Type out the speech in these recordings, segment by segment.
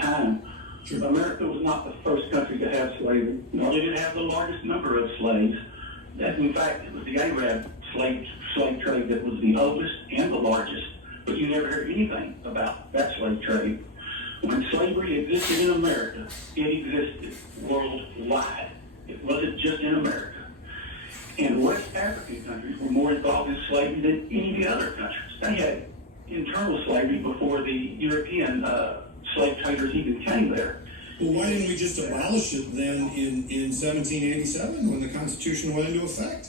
time. Sure. America was not the first country to have slavery, nor did it have the largest number of slaves. In fact, it was the Arab slave trade that was the oldest and the largest, but you never heard anything about that slave trade. When slavery existed in America, it existed worldwide. It wasn't just in America. And West African countries were more involved in slavery than any of the other countries. They had internal slavery before the European slave traders even came there. Well, why didn't we just abolish it then in 1787 when the Constitution went into effect?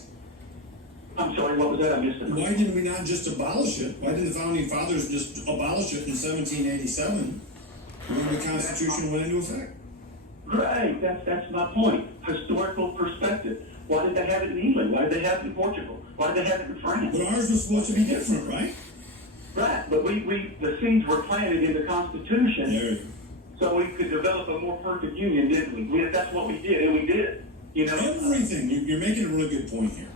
I'm sorry, what was that? I missed it. Why didn't we not just abolish it? Why didn't the Founding Fathers just abolish it in 1787 when the Constitution went into effect? Right, that's my point. Historical perspective. Why did they have it in England? Why did they have it in Portugal? Why did they have it in France? But ours was supposed to be different, right? Right, but the seeds were planted in the Constitution. There you go. So we could develop a more perfect union, didn't we? That's what we did, and we did it. You know, everything. You're making a really good point here.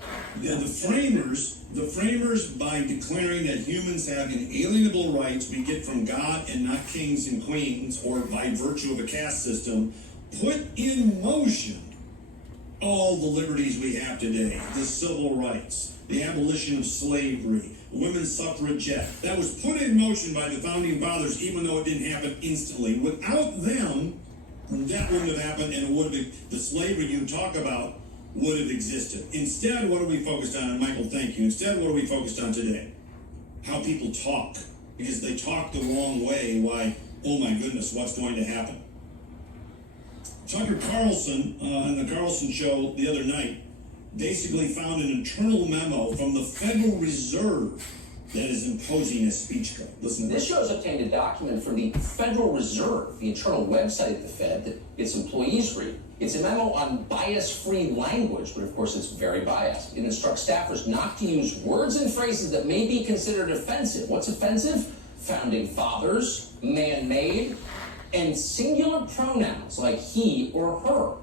The framers, by declaring that humans have inalienable rights we get from God and not kings and queens, or by virtue of a caste system, put in motion all the liberties we have today: the civil rights, the abolition of slavery, women's suffragette. That was put in motion by the Founding Fathers, even though it didn't happen instantly. Without them, that wouldn't have happened, and it would have, the slavery you talk about would have existed. Instead, what are we focused on? And Michael, thank you. Instead, what are we focused on today? How people talk. Because they talk the wrong way. Why, oh my goodness, what's going to happen? Tucker Carlson, on the Carlson show the other night, basically found an internal memo from the Federal Reserve that is imposing a speech code. Listen to this. This show's obtained a document from the Federal Reserve, the internal website of the Fed that its employees read. It's a memo on bias-free language, but of course it's very biased. It instructs staffers not to use words and phrases that may be considered offensive. What's offensive? Founding fathers, man-made, and singular pronouns like he or her.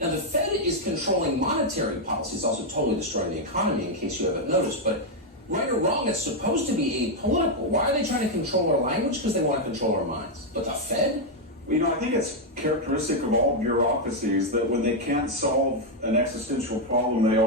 Now, the Fed is controlling monetary policy. It's also totally destroying the economy, in case you haven't noticed. But right or wrong, it's supposed to be apolitical. Why are they trying to control our language? Because they want to control our minds. But the Fed? Well, you know, I think it's characteristic of all bureaucracies that when they can't solve an existential problem, they